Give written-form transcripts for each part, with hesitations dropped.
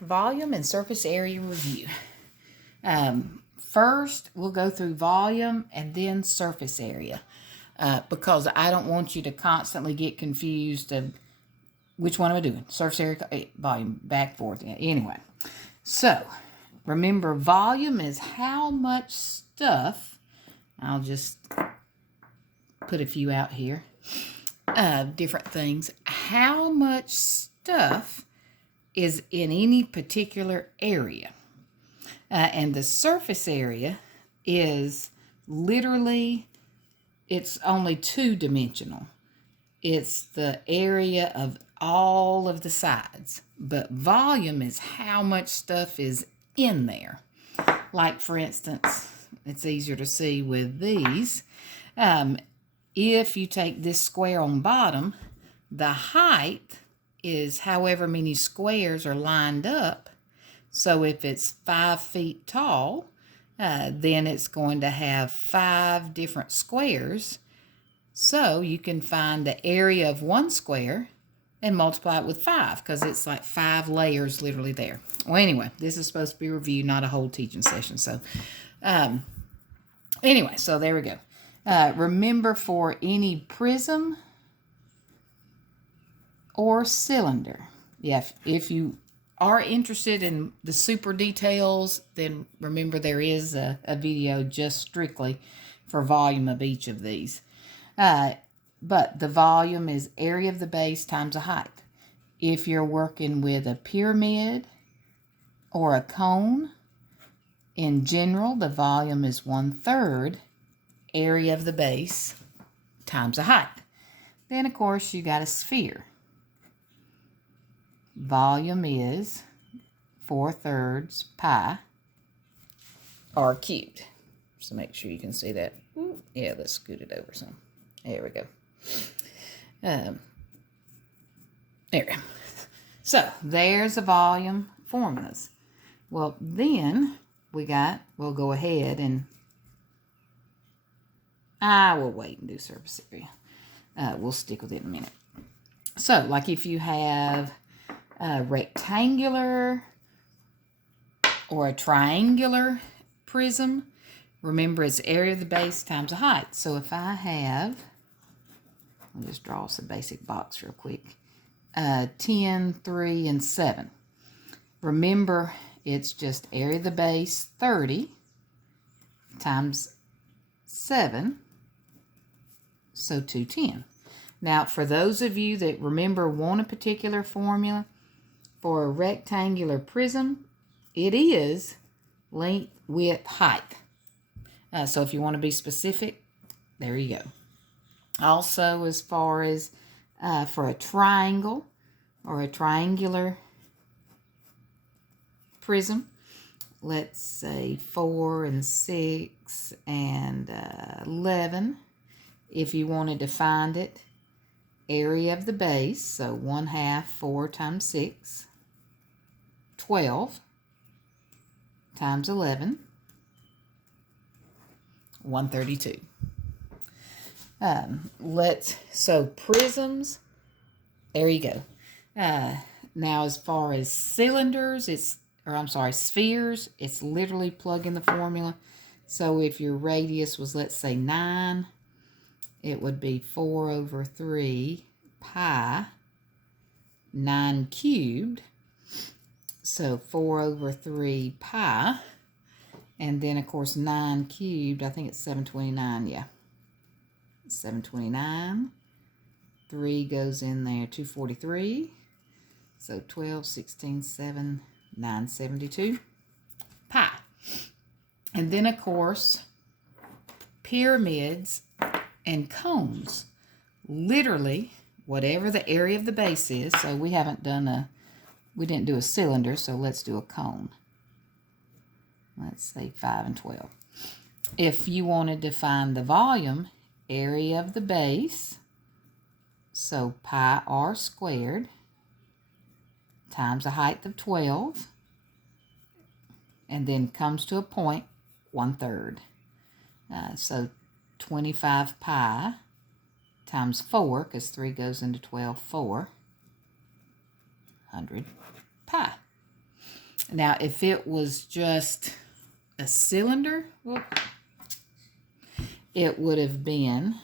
volume and surface area review. First, we'll go through volume and then surface area because I don't want you to constantly get confused of which one am I doing, surface area, volume, back, forth. Anyway, so remember, volume is how much stuff, I'll just put a few out here, different things, how much stuff is in any particular area. And the surface area is literally, it's only two-dimensional. It's the area of all of the sides. But volume is how much stuff is in there. Like, for instance, it's easier to see with these. If you take this square on bottom, the height is however many squares are lined up. So if it's 5 feet tall, then it's going to have 5 different squares. So you can find the area of one square and multiply it with 5 because it's like 5 layers literally there. Well, anyway, this is supposed to be a review, not a whole teaching session. So anyway, so there we go. Remember, for any prism or cylinder, if you are interested in the super details, then remember there is a video just strictly for volume of each of these. But the volume is area of the base times the height. If you're working with a pyramid or a cone, in general, the volume is 1/3 area of the base times the height. Then, of course, you got a sphere. Volume is 4/3 pi r cubed. So make sure you can see that. Yeah, let's scoot it over some. There we go. There we go. So there's the volume formulas. Well, then we'll go ahead and I will wait and do surface area. We'll stick with it in a minute. So, like if you have a rectangular or a triangular prism, remember it's area of the base times the height. So if I have, I'll just draw us a basic box real quick, 10, 3, and 7. Remember, it's just area of the base 30 times 7, so 210. Now, for those of you that remember want a particular formula for a rectangular prism, it is length, width, height. So if you want to be specific, there you go. Also, as far as for a triangle or a triangular prism, let's say 4 and 6 and 11. If you wanted to find it, area of the base, so 1/2 4 times 6, 12 times 11, 132. So prisms, there you go. Now as far as cylinders, spheres, it's literally plug in the formula. So if your radius was, let's say, 9, it would be 4/3 pi 9 cubed. So 4/3 pi. And then, of course, 9 cubed, I think it's 729, yeah. 729. 3 goes in there, 243. So 12, 16, 7, 972 pi. And then, of course, pyramids and cones. Literally, whatever the area of the base is. So we didn't do a cylinder, so let's do a cone. Let's say 5 and 12. If you wanted to find the volume, area of the base, so pi r squared times the height of 12, and then comes to a point, 1/3. So 25 pi times 4, because 3 goes into 12, 400 pi. Now, if it was just a cylinder, it would have been,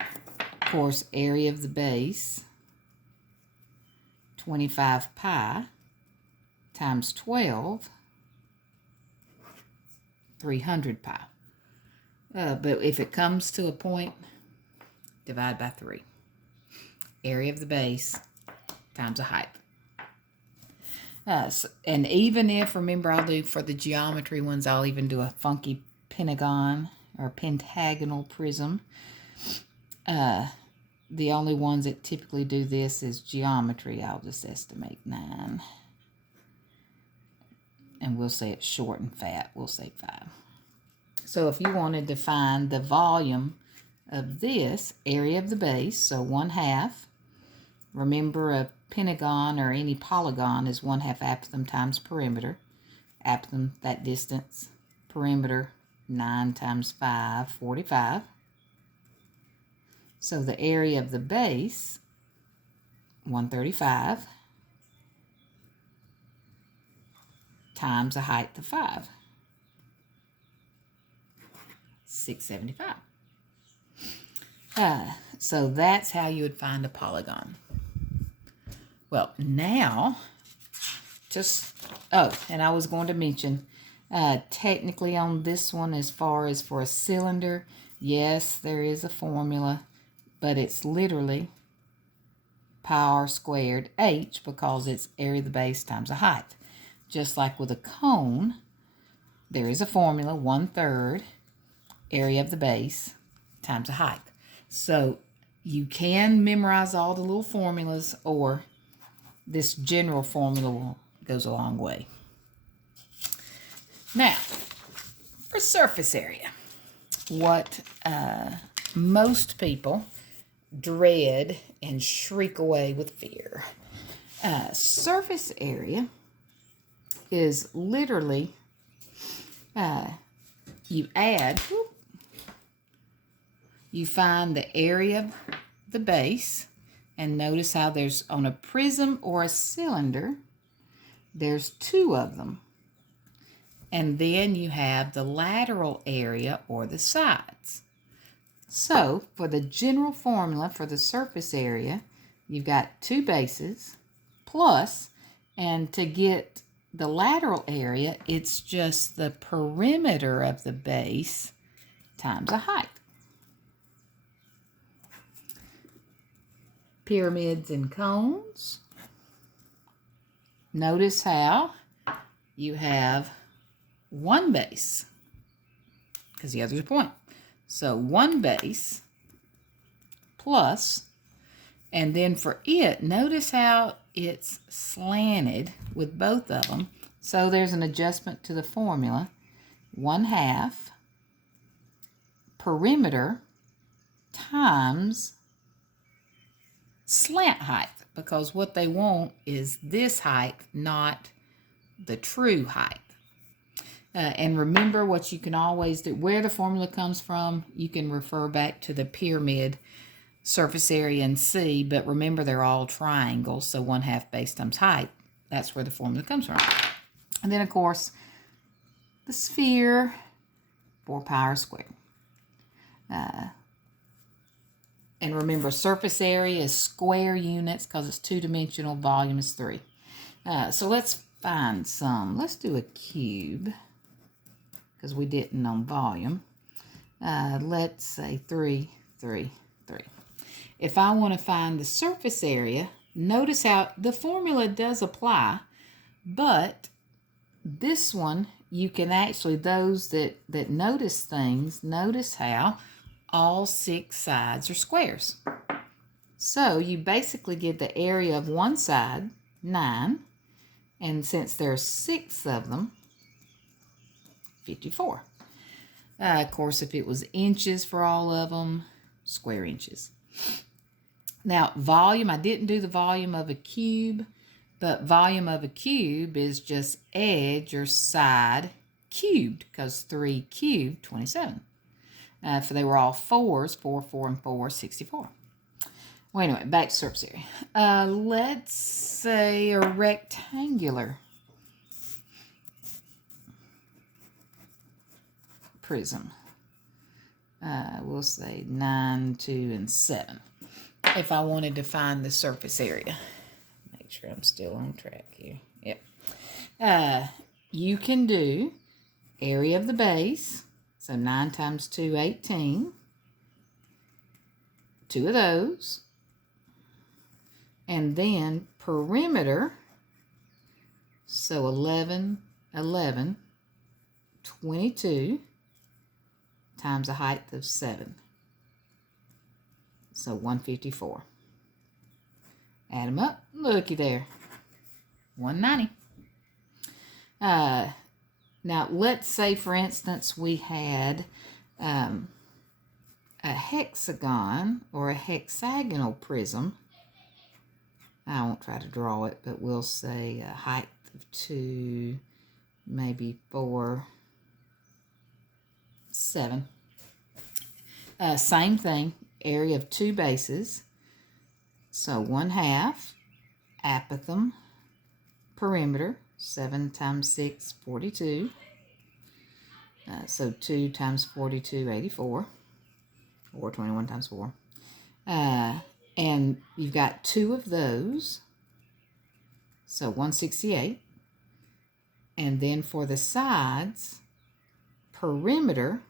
of course, area of the base, 25 pi times 12, 300 pi. But if it comes to a point, divide by 3. Area of the base times the height. And even if, remember, I'll do for the geometry ones, I'll even do a funky pentagon or pentagonal prism. The only ones that typically do this is geometry. I'll just estimate 9. And we'll say it's short and fat. We'll say 5. So if you wanted to find the volume of this, area of the base, so 1/2. Remember, a pentagon or any polygon is 1/2 apothem times perimeter. Apothem, that distance. Perimeter, 9 times 5, 45. So the area of the base, 135, times the height of 5, 675. So that's how you would find a polygon. Well, now, and I was going to mention, technically on this one, as far as for a cylinder, yes, there is a formula, but it's literally pi r squared h because it's area of the base times the height. Just like with a cone, there is a formula, 1/3 area of the base times the height. So you can memorize all the little formulas, or this general formula goes a long way. Now, for surface area, what most people dread and shriek away with fear. Surface area is literally, you find the area of the base, and notice how there's, on a prism or a cylinder, there's 2 of them. And then you have the lateral area or the sides. So for the general formula for the surface area, you've got 2 bases plus, and to get the lateral area, it's just the perimeter of the base times the height. Pyramids and cones. Notice how you have 1 base, because the other's a point. So 1 base plus, and then for it, notice how it's slanted with both of them. So there's an adjustment to the formula. 1/2 perimeter times slant height, because what they want is this height, not the true height. And remember what you can always do, where the formula comes from, you can refer back to the pyramid surface area and see, but remember they're all triangles, so 1/2 base times height, that's where the formula comes from. And then, of course, the sphere, 4 pi r squared. And remember, surface area is square units because it's 2-dimensional, volume is 3. So let's find some. Let's do a cube, because we didn't on volume. Let's say 3, 3, 3. If I want to find the surface area, notice how the formula does apply, but this one, you can actually, those that notice things, notice how all 6 sides are squares. So you basically get the area of one side, 9, and since there are 6 of them, 54. Of course, if it was inches for all of them, square inches. Now, volume, I didn't do the volume of a cube, but volume of a cube is just edge or side cubed, because 3 cubed, 27. If they were all 4s, 4, 4, and 4, 64. Well, anyway, back to surface area. Let's say a rectangular prism. We'll say 9, 2, and 7. If I wanted to find the surface area. Make sure I'm still on track here. Yep. You can do area of the base. So 9 times 2, 18. 2 of those. And then perimeter. So 11, 11, 22 times a height of 7. So 154. Add them up. Looky there. 190. Now, let's say, for instance, we had a hexagon or a hexagonal prism. I won't try to draw it, but we'll say a height of 2, maybe 4, 7. Same thing, area of 2 bases. So 1/2, apothem, perimeter, 7 times 6, 42. So 2 times 42, 84. Or 21 times 4. And you've got 2 of those. So 168. And then for the sides, perimeter,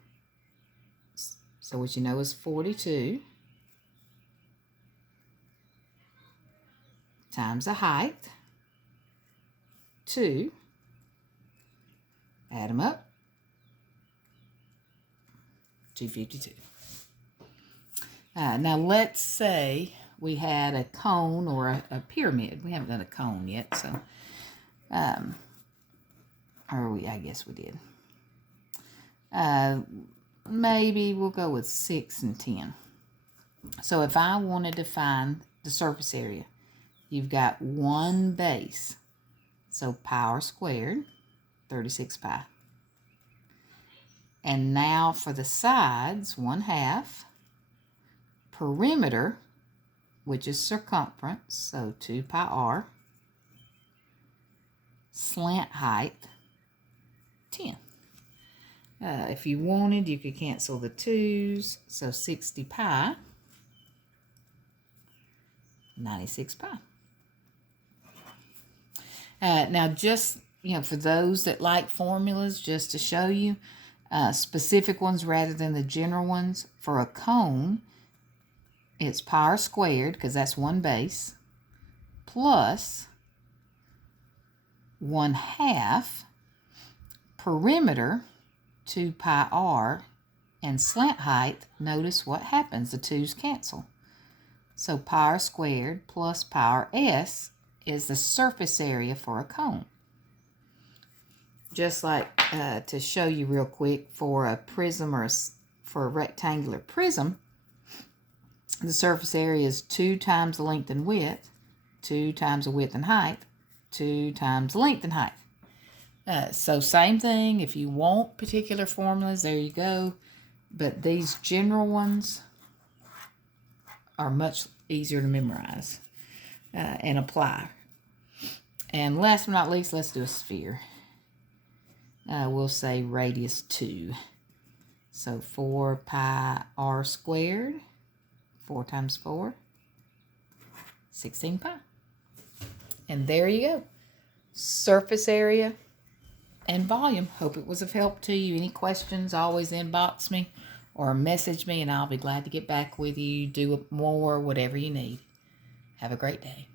so what you know is 42 times the height, 2, add them up, 252. Now let's say we had a cone or a pyramid. We haven't done a cone yet, so, I guess we did. Maybe we'll go with 6 and 10. So if I wanted to find the surface area, you've got one base. So pi r squared, 36 pi. And now for the sides, 1/2. Perimeter, which is circumference, so 2 pi r. Slant height, 10. If you wanted, you could cancel the 2's, so 60 pi, 96 pi. Now, just, for those that like formulas, just to show you, specific ones rather than the general ones, for a cone, it's pi r squared, because that's one base, plus 1/2 perimeter, 2 pi r, and slant height, notice what happens. The 2's cancel. So pi r squared plus pi r s is the surface area for a cone. Just like to show you real quick, for a prism or for a rectangular prism, the surface area is 2 times the length and width, 2 times the width and height, 2 times the length and height. So same thing, if you want particular formulas, there you go. But these general ones are much easier to memorize and apply. And last but not least, let's do a sphere. We'll say radius 2. So 4 pi r squared, 4 times 4, 16 pi. And there you go. Surface area and volume. Hope it was of help to you. Any questions, always inbox me or message me, and I'll be glad to get back with you, do more, whatever you need. Have a great day.